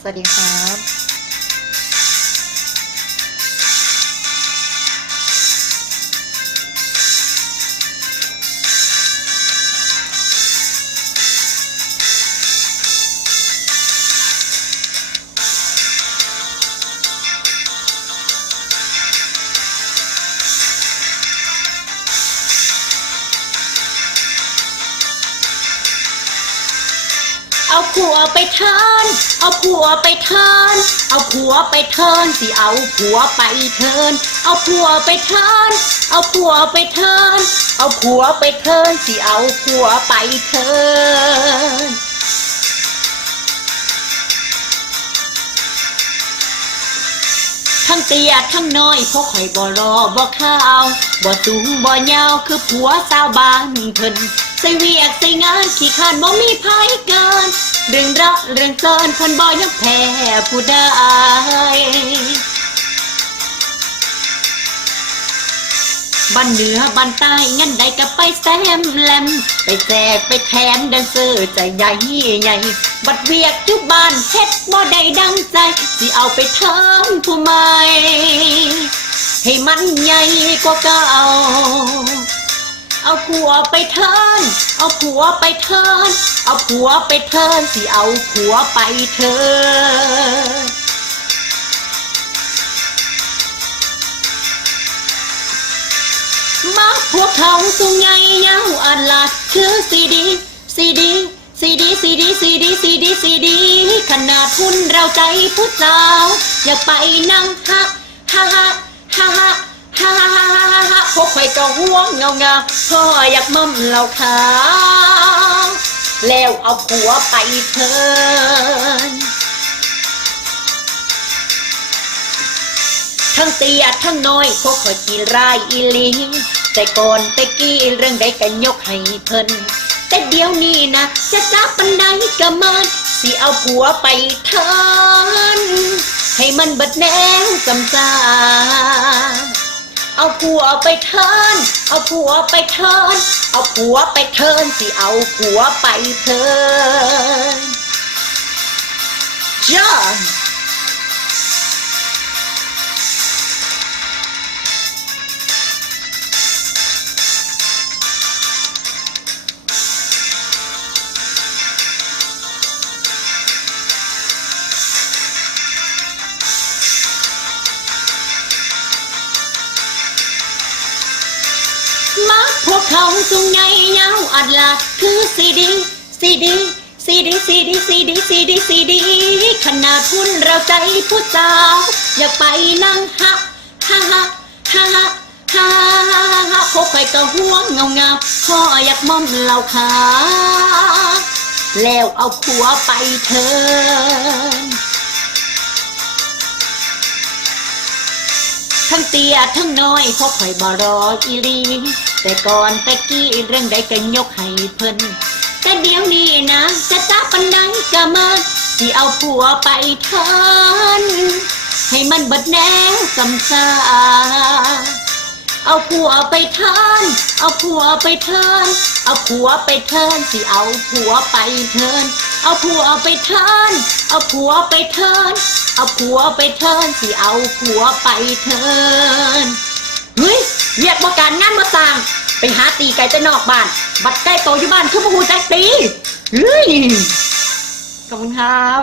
สวัสดีครับ ผัวไปเทิร์นเอาผัวไปเทิร์นเอาผัวไปเทิร์นสิเอาผัวไปเทิร์นเอาผัวไปเทิร์นเอาผัวไปเทิร์นเอาผัวไปเทิร์นสิเอาผัวไปเทิร์นทั้งเตี้ยทั้งน้อยพวกข่อยบ่รอบ่ข้าวบ่สูงบ่ยาวคือผัวสาวบ้านเพิ่นใส่เวียกใส่งานขี้ขานบ่มีไผเกิน เรื่องรักเรื่องเกินเพิ่นบ่ยังแพ้ผู้ใดบ้านเหนือบ้านใต้งั้นใดก็ไปแซมแลมไปแจกไปแถมแดนเซอร์ใจใหญ่ใหญ่บัดเวียกจุบบ้านเฮ็ดบ่ได้ดังใจสิเอาไปเทิมผู้ใหม่ให้มันใหญ่กว่าเก่า เอาผัวไปเทิร์นเอาผัวไปเทิร์นเอาผัวไปเทิร์นสิเอาผัวไปเทินมาพวกเขาสูงใหญ่ยาวอันลาดคือซีดีซีดีซีดีซีดีซีดีซีดีซีดีขนาดทุนเราใจผู้สาว อยากไปนั่งฮักฮ่าฮ่าฮ่า ฮ่าฮ่าฮ่าฮ่าฮ่าพกไปก็ห่วงเงาเงาพ่ออยากมั่มเหล่าขาวแล้วเอาผัวไปเทินทั้งเตียทั้งน้อยพวกขอยกี่รายอีหลีแต่ก่อนแต่กี้เรื่องใดกันยกให้เพิ่นแต่เดี๋ยวนี้นะ จะจับปันใดก็มันสิเอาผัวไปเทินให้มันเบิดแนวกำจา เอาผัวไปเทิน เอาผัวไปเทิน เอาผัวไปเทินสิเอาผัวไปเทินจ้ พวกเขาสูงใหญ่ยาวอัดลาดคือซีดีซีดีซีดีซีดีซีดีซีดีซีดีขนาดทุนเราใจผู้สาวอยากไปนั่งฮักฮ่าฮ่าฮ่าฮ่าฮ่าฮ่าพวกใครก็ห่วงเงาเงาพ่ออยากมอมเหล่าขาแล้วเอาผัวไปเทินทั้งเตี้ยทั้งน้อยพวกข่อยบ่รออีหลี แต่ก่อนแต่กี้เรื่องใดก็ยกให้เพิ่นแต่เดี๋ยวนี้นะจะจับปันใดก็มาสิเอาผัวไปเทินให้มันเบิดแนวกำซาเอาผัวไปเทินเอาผัวไปเทินเอาผัวไปเทินสิเอาผัวไปเทินเอาผัวไปเทินเอาผัวไปเทินเอาผัวไปเทินสิเอาผัวไปเทินเฮ้ย เรียกว่าการงานมาสั่งไปหาตีไก่แต่นอกบ้าน บัดใกล้โตอยู่บ้านคือพวกหูแจ๊คตีเฮ้ยขอบคุณครับ